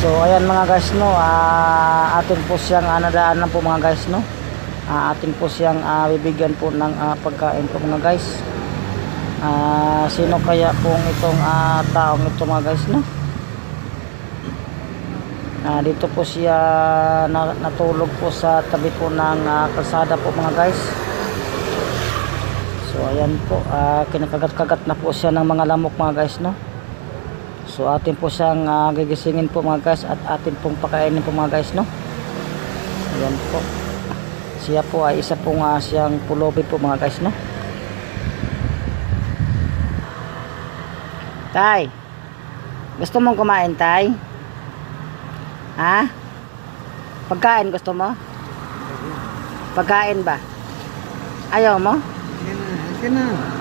So ayan mga guys no, atin po siyang nadaanan po mga guys no. Atin po siyang bibigyan po ng pagkain po mga guys. Sino kaya pong itong taong ito mga guys no? Dito po siya natulog po sa tabi po ng kalsada po mga guys. So ayan po, kinakagat-kagat na po siya ng mga lamok mga guys no. So atin po siyang gigisingin po mga guys at atin pong pakainin po mga guys no. Ayan po. Siya po ay isa pong siyang pulubi po mga guys no. Tay, gusto mong kumain tay? Ha? Pagkain gusto mo? Pagkain ba? Ayaw mo? Yan na.